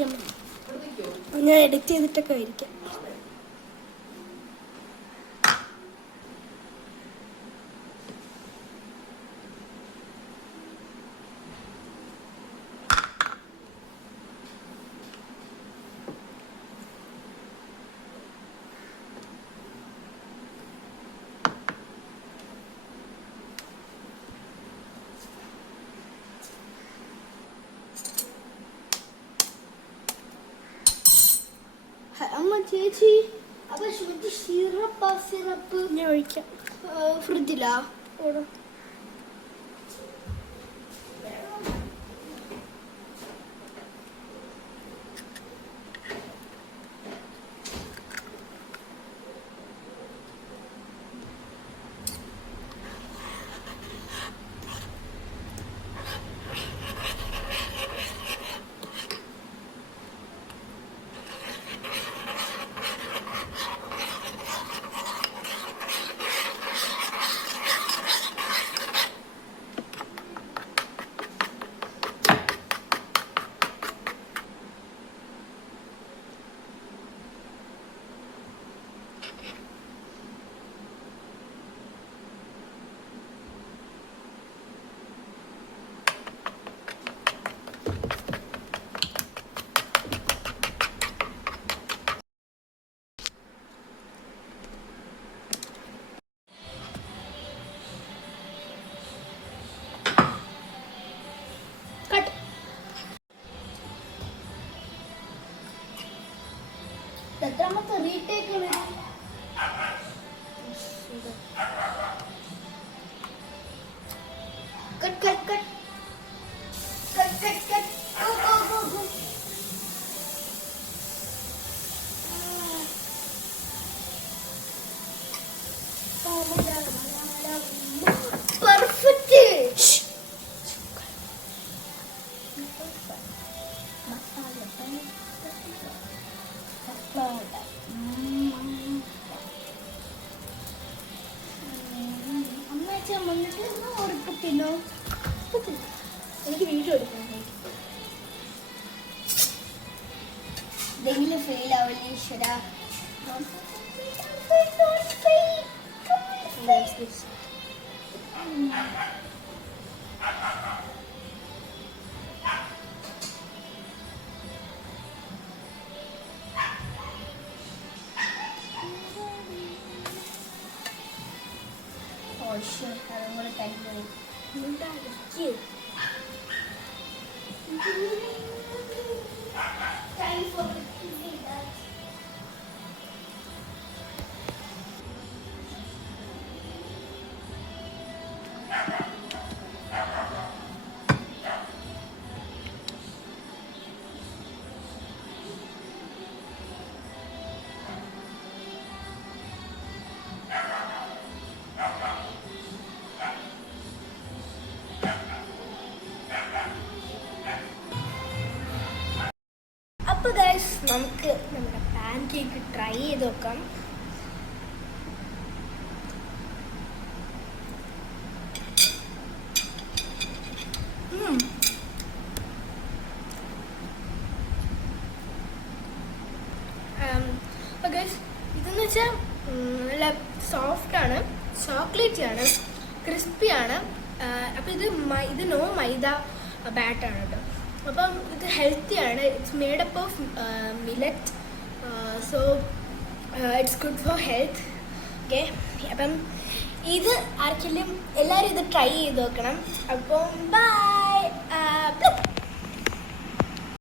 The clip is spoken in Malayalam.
കഴിക്കാൻ. ഞാൻ എഡിറ്റ് ചെയ്തിട്ടൊക്കെ കഴിക്കാം. അമ്മ ചേച്ചി അപ്പൊ സിറപ്പ് ഞാൻ ഒഴിക്കാം. ഫ്രിഡ്ജിലാ? എത്രാമത്തെ retake cut cut cut cut cut cut perfect. അമ്മ വന്നിട്ട് ഉറപ്പത്തില്ലോ എനിക്ക് വീഡിയോ എടുക്കാൻ എന്തെങ്കിലും ഫെയിൽ ആവില്ല ഈശ്വര. അതും കൂടെ കഴിഞ്ഞു. അപ്പോൾ ഗൈസ് നമുക്ക് നമ്മുടെ പാൻ കേക്ക് ട്രൈ ചെയ്ത് നോക്കാം. അപ്പോൾ ഗൈസ് ഇതെന്ന് വെച്ചാൽ നല്ല സോഫ്റ്റാണ്, ചോക്ലേറ്റിയാണ്, ക്രിസ്പിയാണ്. അപ്പോൾ ഇത് നോ മൈദ ബാറ്റാണ് കേട്ടോ. അപ്പം ഇത് ഹെൽത്തിയാണ്. It's made up of millet, so it's good for health. Okay, അപ്പം ഇത് ആർക്കെങ്കിലും എല്ലാവരും ഇത് ട്രൈ ചെയ്ത് നോക്കണം. അപ്പം ബൈ.